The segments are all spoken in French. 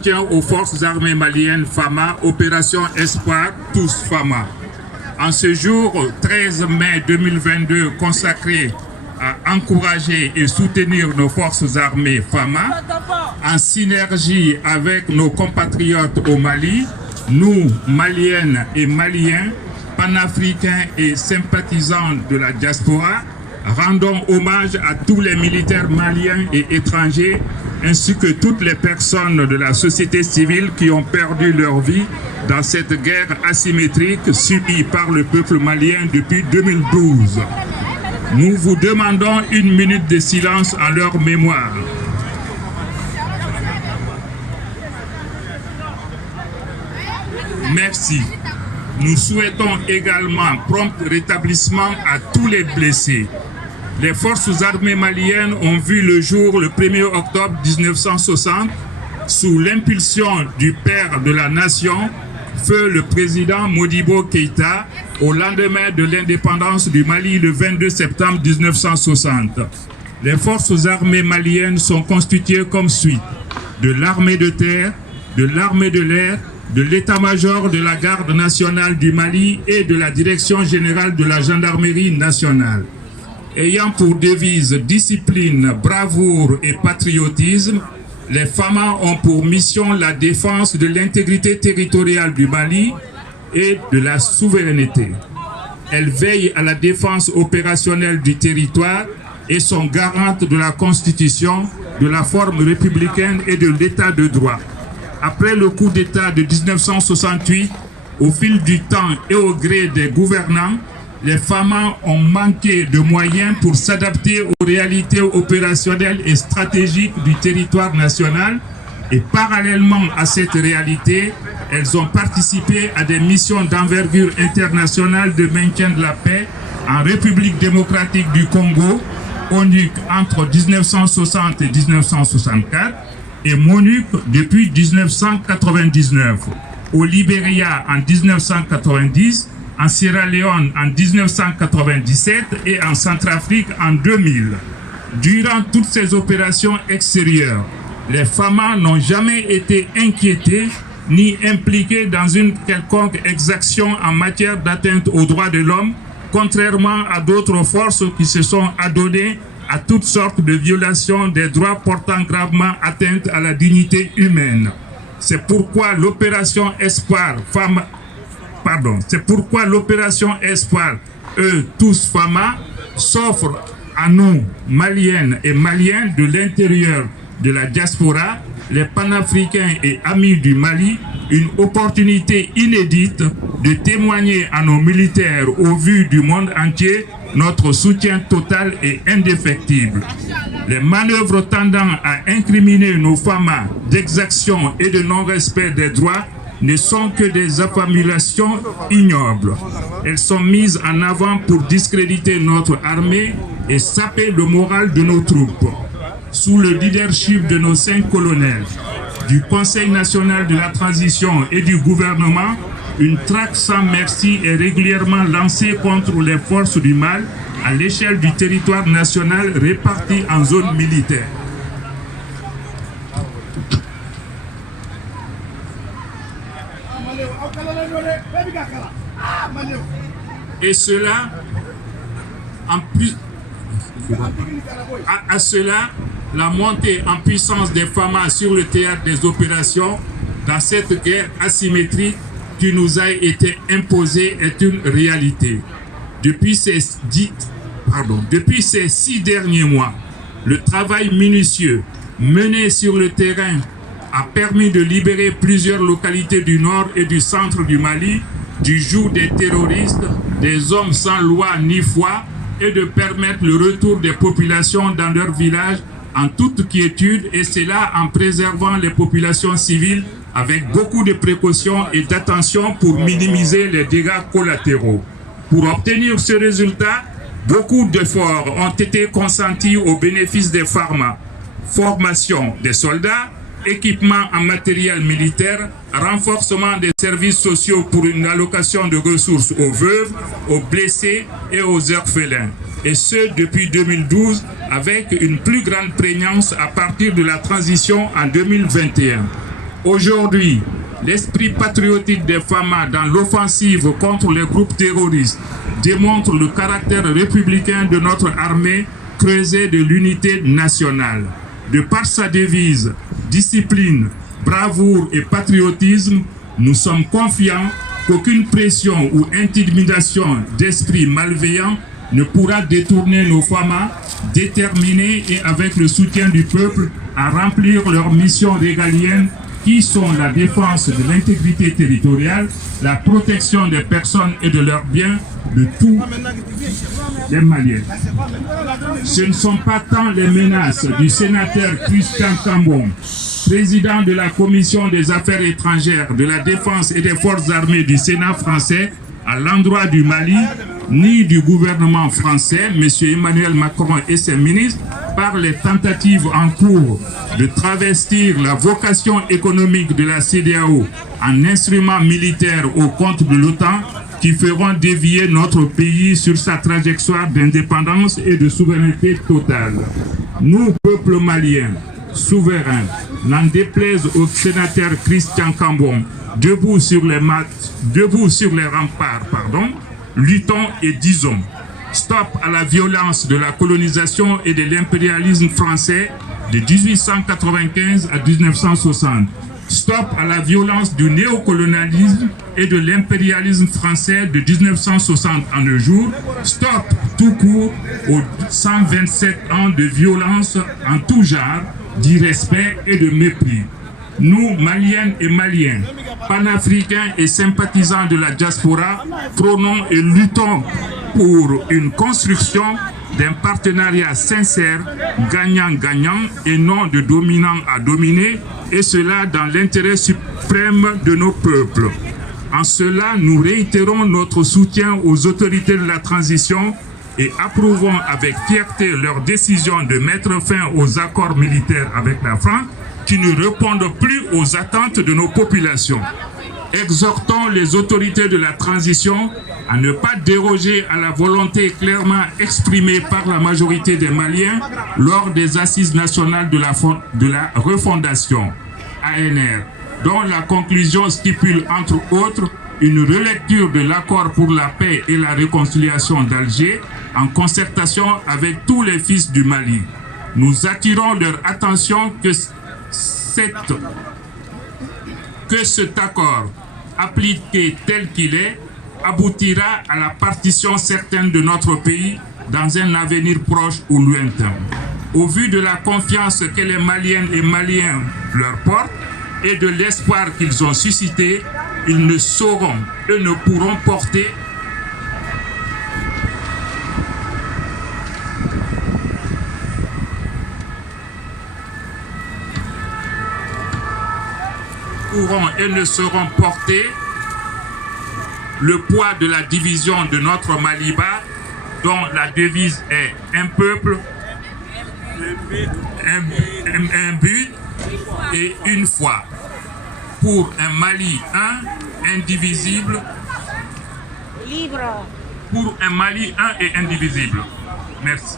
soutien aux forces armées maliennes FAMA, Opération Espoir, tous FAMA. En ce jour 13 mai 2022 consacré à encourager et soutenir nos forces armées FAMA, en synergie avec nos compatriotes au Mali, nous, Maliennes et Maliens, panafricains et sympathisants de la diaspora, rendons hommage à tous les militaires maliens et étrangers, ainsi que toutes les personnes de la société civile qui ont perdu leur vie dans cette guerre asymétrique subie par le peuple malien depuis 2012. Nous vous demandons 1 minute de silence en leur mémoire. Merci. Nous souhaitons également prompt rétablissement à tous les blessés. Les forces armées maliennes ont vu le jour le 1er octobre 1960 sous l'impulsion du père de la nation, feu le président Modibo Keïta, au lendemain de l'indépendance du Mali le 22 septembre 1960. Les forces armées maliennes sont constituées comme suit: de l'armée de terre, de l'armée de l'air, de l'état-major de la garde nationale du Mali et de la direction générale de la gendarmerie nationale. Ayant pour devise discipline, bravoure et patriotisme, les FAMA ont pour mission la défense de l'intégrité territoriale du Mali et de la souveraineté. Elles veillent à la défense opérationnelle du territoire et sont garantes de la Constitution, de la forme républicaine et de l'état de droit. Après le coup d'État de 1968, au fil du temps et au gré des gouvernants, les FAMA ont manqué de moyens pour s'adapter aux réalités opérationnelles et stratégiques du territoire national et parallèlement à cette réalité, elles ont participé à des missions d'envergure internationale de maintien de la paix en République démocratique du Congo, ONUC entre 1960 et 1964 et MONUC depuis 1999, au Libéria en 1990, en Sierra Leone en 1997 et en Centrafrique en 2000. Durant toutes ces opérations extérieures, les FAMA n'ont jamais été inquiétés ni impliqués dans une quelconque exaction en matière d'atteinte aux droits de l'homme, contrairement à d'autres forces qui se sont adonnées à toutes sortes de violations des droits portant gravement atteinte à la dignité humaine. C'est pourquoi l'opération Espoir eux tous FAMA, s'offre à nous, Maliennes et Maliens de l'intérieur de la diaspora, les panafricains et amis du Mali, une opportunité inédite de témoigner à nos militaires au vu du monde entier notre soutien total et indéfectible. Les manœuvres tendant à incriminer nos FAMA d'exaction et de non-respect des droits ne sont que des affabulations ignobles. Elles sont mises en avant pour discréditer notre armée et saper le moral de nos troupes. Sous le leadership de nos 5 colonels, du Conseil national de la transition et du gouvernement, une traque sans merci est régulièrement lancée contre les forces du mal à l'échelle du territoire national réparti en zones militaires. Et cela, en plus, à cela, la montée en puissance des FAMA sur le théâtre des opérations dans cette guerre asymétrique qui nous a été imposée est une réalité. Depuis ces 6 derniers mois, le travail minutieux mené sur le terrain a permis de libérer plusieurs localités du nord et du centre du Mali du joug des terroristes, des hommes sans loi ni foi, et de permettre le retour des populations dans leurs villages en toute quiétude, et cela en préservant les populations civiles avec beaucoup de précautions et d'attention pour minimiser les dégâts collatéraux. Pour obtenir ce résultat, beaucoup d'efforts ont été consentis au bénéfice des FAMA. Formation des soldats, équipement en matériel militaire, renforcement des services sociaux pour une allocation de ressources aux veuves, aux blessés et aux orphelins. Et ce, depuis 2012, avec une plus grande prégnance à partir de la transition en 2021. Aujourd'hui, l'esprit patriotique des FAMA dans l'offensive contre les groupes terroristes démontre le caractère républicain de notre armée creusée de l'unité nationale. De par sa devise, discipline, bravoure et patriotisme, nous sommes confiants qu'aucune pression ou intimidation d'esprit malveillant ne pourra détourner nos FAMA, déterminés et avec le soutien du peuple, à remplir leurs missions régaliennes qui sont la défense de l'intégrité territoriale, la protection des personnes et de leurs biens de tous les Maliens. Ce ne sont pas tant les menaces du sénateur Christian Cambon, président de la Commission des Affaires étrangères, de la Défense et des Forces armées du Sénat français, à l'endroit du Mali, ni du gouvernement français, M. Emmanuel Macron et ses ministres, par les tentatives en cours de travestir la vocation économique de la CEDEAO en instrument militaire au compte de l'OTAN, qui feront dévier notre pays sur sa trajectoire d'indépendance et de souveraineté totale. Nous, peuple malien, souverain, n'en déplaise au sénateur Christian Cambon, debout sur les remparts, luttons et disons stop à la violence de la colonisation et de l'impérialisme français de 1895 à 1960. Stop à la violence du néocolonialisme et de l'impérialisme français de 1960 en un jour. Stop tout court aux 127 ans de violence en tout genre, d'irrespect et de mépris. Nous, Maliennes et Maliens, panafricains et sympathisants de la diaspora, prônons et luttons pour une construction d'un partenariat sincère, gagnant-gagnant et non de dominant à dominer, et cela dans l'intérêt suprême de nos peuples. En cela, nous réitérons notre soutien aux autorités de la transition et approuvons avec fierté leur décision de mettre fin aux accords militaires avec la France qui ne répondent plus aux attentes de nos populations. Exhortons les autorités de la transition à ne pas déroger à la volonté clairement exprimée par la majorité des Maliens lors des assises nationales de la refondation, ANR, dont la conclusion stipule entre autres une relecture de l'accord pour la paix et la réconciliation d'Alger en concertation avec tous les fils du Mali. Nous attirons leur attention que cet accord, appliqué tel qu'il est, aboutira à la partition certaine de notre pays dans un avenir proche ou lointain. Au vu de la confiance que les Maliennes et Maliens leur portent et de l'espoir qu'ils ont suscité, ils ne sauront et ne pourront porter le poids de la division de notre Maliba, dont la devise est un peuple, un but et une foi. Pour un Mali un, indivisible. Pour un Mali un et indivisible. Merci.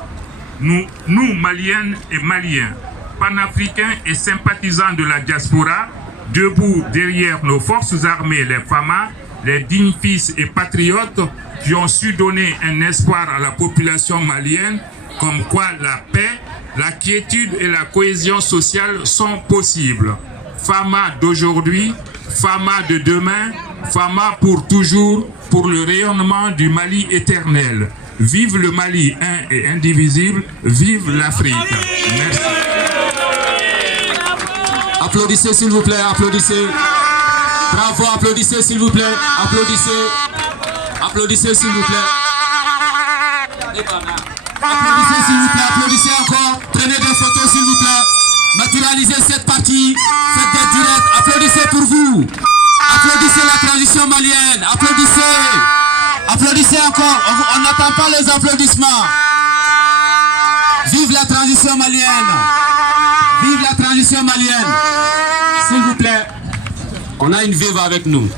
Nous, Maliennes et Maliens, panafricains et sympathisants de la diaspora, debout derrière nos forces armées, les FAMA, les dignes fils et patriotes qui ont su donner un espoir à la population malienne, comme quoi la paix, la quiétude et la cohésion sociale sont possibles. FAMA d'aujourd'hui, FAMA de demain, FAMA pour toujours, pour le rayonnement du Mali éternel. Vive le Mali un et indivisible, vive l'Afrique. Merci. Applaudissez s'il vous plaît, applaudissez. Bravo, applaudissez s'il vous plaît, applaudissez. Applaudissez s'il vous plaît. Applaudissez s'il vous plaît, applaudissez encore. Prenez des photos s'il vous plaît. Matérialisez cette partie, faites des directs, applaudissez pour vous. Applaudissez la transition malienne, applaudissez. Applaudissez encore, on n'attend pas les applaudissements. Vive la transition malienne. Vive la transition malienne. S'il vous plaît, on a une vive avec nous.